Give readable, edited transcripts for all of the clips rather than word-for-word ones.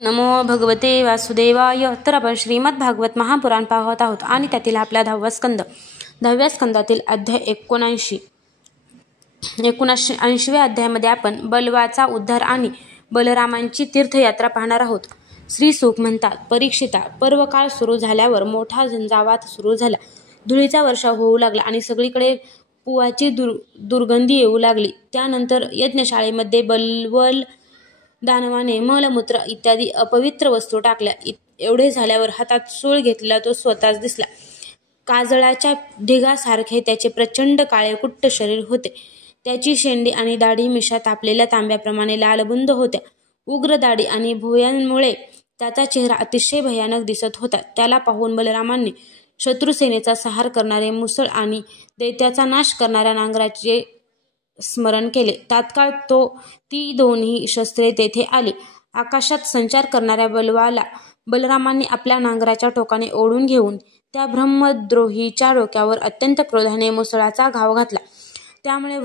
नमो भगवते वासुदेवाय. तर आपण श्रीमद भागवत महापुराण पाहत आहोत आणि त्यातील आपला 10वा स्कंद. 10व्या स्कंदातील अध्याय 79व्या अध्यायामध्ये आपण बलवाचा उद्धार आणि बलरामांची तीर्थयात्रा पाहणार आहोत. श्री सुख म्हणतात, परीक्षिता, पर्वकाळ सुरू झाल्यावर मोठा झंझावात सुरू झाला. धुळीचा वर्षाव होऊ लागला आणि सगळीकडे पुवाची दुर्गंधी येऊ लागली. त्यानंतर यज्ञशाळेमध्ये बलवल दानवाने मलमूत्र इत्यादी अपवित्र वस्तू टाकल्या. एवढे झाल्यावर हातात सूळ घेतलेला तो स्वतःच दिसला. काजळाच्या ढिगासारखे त्याचे प्रचंड काळे कुट्ट शरीर होते. त्याची शेंडी आणि दाढी मिशा तापलेल्या तांब्याप्रमाणे लालबुंद होत्या. उग्र दाढी आणि भुवयांमुळे त्याचा चेहरा अतिशय भयानक दिसत होता. त्याला पाहून बलरामांनी शत्रुसेनेचा संहार करणारे मुसळ आणि दैत्याचा नाश करणाऱ्या नांगराचे स्मरण केले. तात्काळ ती दोन्ही शस्त्रे तेथे आली. आकाशात संचार करणाऱ्या बलवाला बलरामांनी आपल्या नांगराच्या टोकाने ओढून घेऊन त्या ब्रह्मद्रोहीच्या डोक्यावर अत्यंत क्रोधाने मुसळाचा घाव घातला. त्यामुळे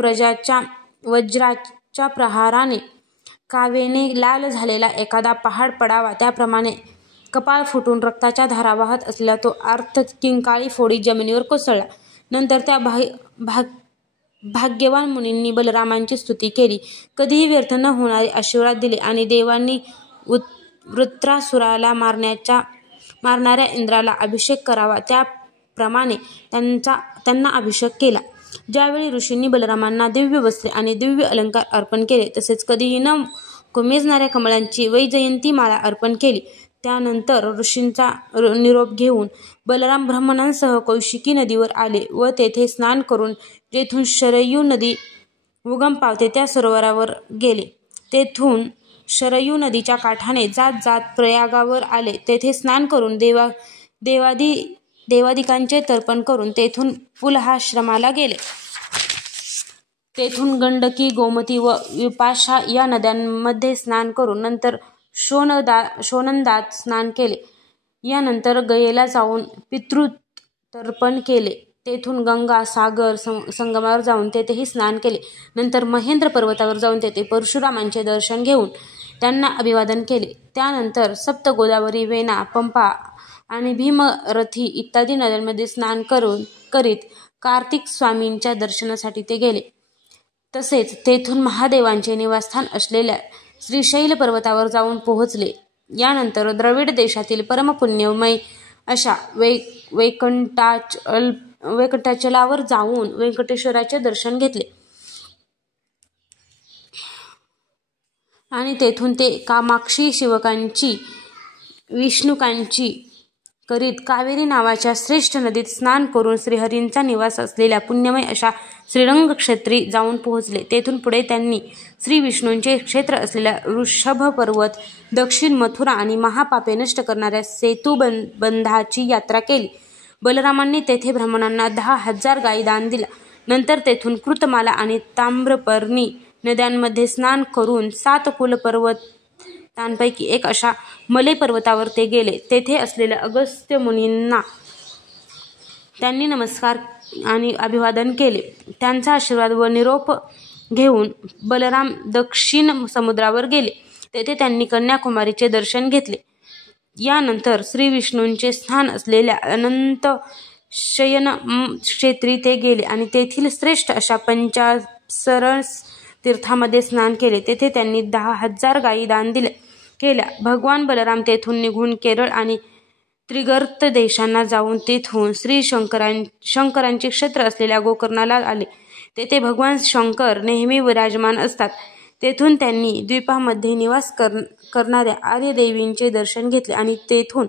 वज्राच्या प्रहाराने कावेने लाल झालेला एखादा पहाड पडावा त्याप्रमाणे कपाळ फुटून रक्ताच्या धारा वाहत असलेला तो आर्त किंकाळी फोडी जमिनीवर कोसळला. नंतर त्या भाग्यवान मुनींनी बलरामांची स्तुती केली. कधीही व्यर्थ न होणारे आशीर्वाद दिले आणि देवांनी वृत्रासुराला मारणाऱ्या इंद्राला अभिषेक करावा त्याप्रमाणे त्यांना अभिषेक केला. ज्यावेळी ऋषींनी बलरामांना दिव्य वस्त्रे आणि दिव्य अलंकार अर्पण केले, तसेच कधीही न कोमेजणाऱ्या कमळांची वैजयंती माला अर्पण केली. त्यानंतर ऋषींचा निरोप घेऊन बलराम ब्राह्मणांसह कौशिकी नदीवर आले व तेथे स्नान करून जेथून शरयू नदी उगम पावते त्या सरोवरावर गेले. तेथून शरयू नदीच्या काठाने जात प्रयागावर आले. तेथे स्नान करून देवादिकांचे तर्पण करून तेथून पुलहाश्रमाला गेले. तेथून गंडकी, गोमती व विपाशा या नद्यांमध्ये स्नान करून नंतर शोणंदात स्नान केले. यानंतर गयेला जाऊन पितृतर्पण केले. तेथून गंगा सागर संगमावर जाऊन तेथेही स्नान केले. नंतर महेंद्र पर्वतावर जाऊन तेथे परशुरामांचे दर्शन घेऊन त्यांना अभिवादन केले. त्यानंतर सप्त गोदावरी, वेना, पंपा आणि भीमरथी इत्यादी नद्यांमध्ये स्नान करीत कार्तिक स्वामींच्या दर्शनासाठी ते गेले. तसेच तेथून महादेवांचे निवासस्थान असलेल्या श्रीशैल पर्वतावर जाऊन पोहोचले. यानंतर द्रविड देशातील परमपुण्यमय अशा वैकुंठाचलावर जाऊन व्यंकटेश्वराचे दर्शन घेतले आणि तेथून ते कामाक्षी, शिवकांची, विष्णुकांची करीत कावेरी नावाच्या श्रेष्ठ नदीत स्नान करून श्रीहरींचा निवास असलेल्या पुण्यमय अशा श्रीरंग क्षेत्री जाऊन पोहोचले. तेथून पुढे त्यांनी श्री विष्णूंचे क्षेत्र असलेल्या ऋषभ पर्वत, दक्षिण मथुरा आणि महापापे नष्ट करणाऱ्या सेतुबंधाची यात्रा केली. बलरामांनी तेथे ब्राह्मणांना 10,000 गायी दान दिला. नंतर तेथून कृतमाला आणि ताम्रपर्णी नद्यांमध्ये स्नान करून 7 कुल पर्वतांपैकी एक अशा मलय पर्वतावर ते गेले. तेथे असलेल्या अगस्त्य मुनींना त्यांनी नमस्कार आणि अभिवादन केले. त्यांचा आशीर्वाद व निरोप घेऊन बलराम दक्षिण समुद्रावर गेले. तेथे त्यांनी कन्याकुमारीचे दर्शन घेतले. यानंतर श्री विष्णूंचे स्थान असलेल्या अनंत शयन क्षेत्री ते गेले आणि तेथील श्रेष्ठ अशा पंचासरस तीर्थामध्ये स्नान केले. तेथे त्यांनी 10,000 गायी दान केल्या. भगवान बलराम तेथून निघून केरळ आणि त्रिगर्त देशांना जाऊन तेथून श्री शंकरांचे क्षेत्र असलेल्या गोकर्णाला आले. तेथे भगवान शंकर नेहमी विराजमान असतात. तेथून त्यांनी द्वीपामध्ये निवास करणाऱ्या आर्यदेवींचे दर्शन घेतले आणि तेथून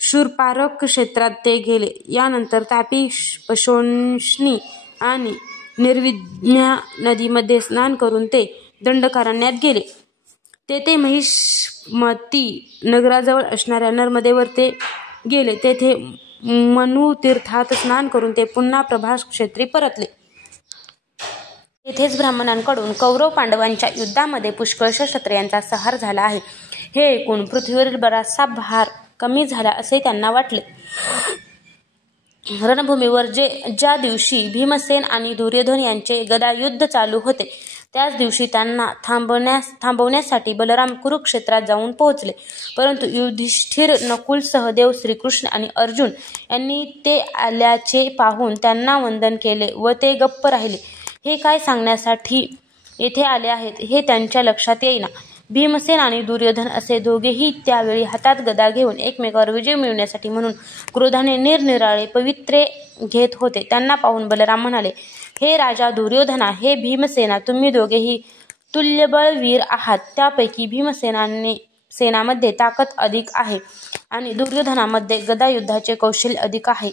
शूरपारक क्षेत्रात ते गेले. यानंतर तापी, पशोष्णी आणि निर्विज्ञा नदीमध्ये स्नान करून ते दंडकारण्यात गेले. तेथे महिष्मती नगराजवळ असणाऱ्या नर्मदेवर ते गेले. तेथे मनुतीर्थात स्नान करून ते पुन्हा प्रभास क्षेत्री परतले. तेथेच ब्राह्मणांकडून कौरव पांडवांच्या युद्धामध्ये पुष्कळशा क्षत्रियांचा संहार झाला आहे हे ऐकून पृथ्वीवरील बराचसा भार कमी झाला असे त्यांना वाटले. रणभूमीवर ज्या दिवशी भीमसेन आणि दुर्योधन यांचे गदायुद्ध चालू होते त्याच दिवशी त्यांना थांबवण्यासाठी बलराम कुरुक्षेत्रात जाऊन पोहोचले. परंतु युधिष्ठिर, नकुल, सहदेव, श्रीकृष्ण आणि अर्जुन यांनी ते आल्याचे पाहून त्यांना वंदन केले व ते गप्प राहिले. हे काय सांगण्यासाठी येथे आले आहेत हे त्यांच्या लक्षात येईना. भीमसेन आणि दुर्योधन असे दोघेही त्यावेळी हातात गदा घेऊन एकमेकावर विजय मिळवण्यासाठी म्हणून क्रोधाने निरनिराळे पवित्रे घेत होते. त्यांना पाहून बलराम म्हणाले, हे राजा दुर्योधना, हे भीमसेना, तुम्ही दोघेही तुल्यबळ वीर आहात. त्यापैकी भीमसेनामध्ये ताकद अधिक आहे आणि दुर्योधनामध्ये गदायुद्धाचे कौशल्य अधिक आहे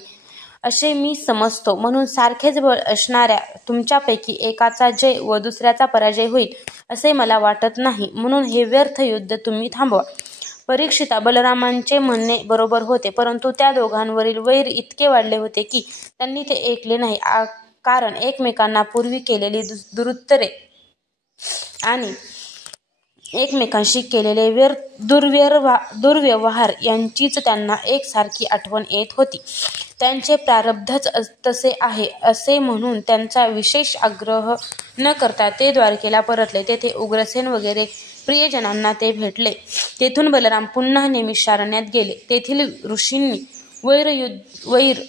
असे मी समजतो. म्हणून सारखेच बळ असणाऱ्या तुमच्यापैकी एकाचा जय व दुसऱ्याचा पराजय होईल असे मला वाटत नाही. म्हणून हे व्यर्थ युद्ध तुम्ही थांबवा. परीक्षिता, बलरामांचे म्हणणे बरोबर होते, परंतु त्या दोघांवरील वैर इतके वाढले होते की त्यांनी ते ऐकले नाही. कारण एकमेकांना पूर्वी केलेली दुरुत्तरे आणि एकमेकांशी केलेले दुर्व्यवहार यांचीच त्यांना एकसारखी आठवण येत होती. त्यांचे प्रारब्धच तसे आहे असे म्हणून त्यांचा विशेष आग्रह न करता ते द्वारकेला परतले. तेथे उग्रसेन वगैरे प्रियजनांना ते भेटले. तेथून बलराम पुन्हा नैमिषारण्यात गेले. तेथील ऋषींनी वैर,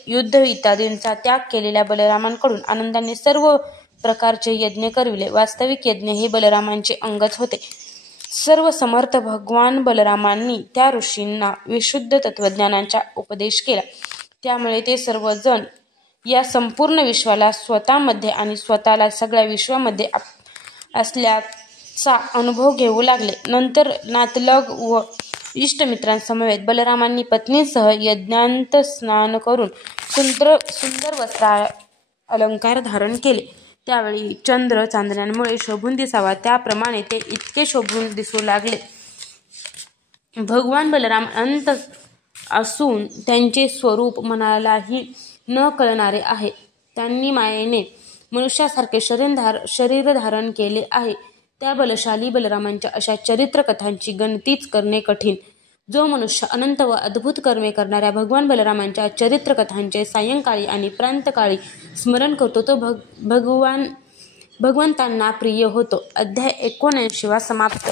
युद्ध इत्यादींचा त्याग केलेल्या बलरामांकडून आनंदाने सर्व प्रकारचे यज्ञ करविले. वास्तविक यज्ञ हे बलरामांचे अंगच होते. सर्व समर्थ भगवान बलरामांनी त्या ऋषींना विशुद्ध तत्वज्ञानाचा उपदेश केला. त्यामुळे ते सर्वजण या संपूर्ण विश्वाला स्वतःमध्ये आणि स्वतःला सगळ्या विश्वामध्ये असल्याचा अनुभव घेऊ लागले. नंतर नातलग व इष्टमित्रांसमवेत बलरामांनी पत्नीसह यज्ञांत स्नान करून सुंदर वस्त्र अलंकार धारण केले. त्यावेळी चंद्र चांदण्यांमुळे शोभून दिसावा त्याप्रमाणे ते इतके शोभून दिसू लागले. भगवान बलराम अनंत असून त्यांचे स्वरूप मनालाही न कळणारे आहे. त्यांनी मायेने मनुष्यासारखे शरीर धारण केले आहे. त्या बलशाली बलरामांच्या अशा चरित्रकथांची गणतीच करणे कठीण. जो मनुष्य अनंत व अद्भुत कर्मे करणाऱ्या भगवान बलरामांच्या चरित्रकथांचे सायंकाळी आणि प्रांतकाळी स्मरण करतो तो भगवंतांना प्रिय होतो. अध्याय 79 समाप्त.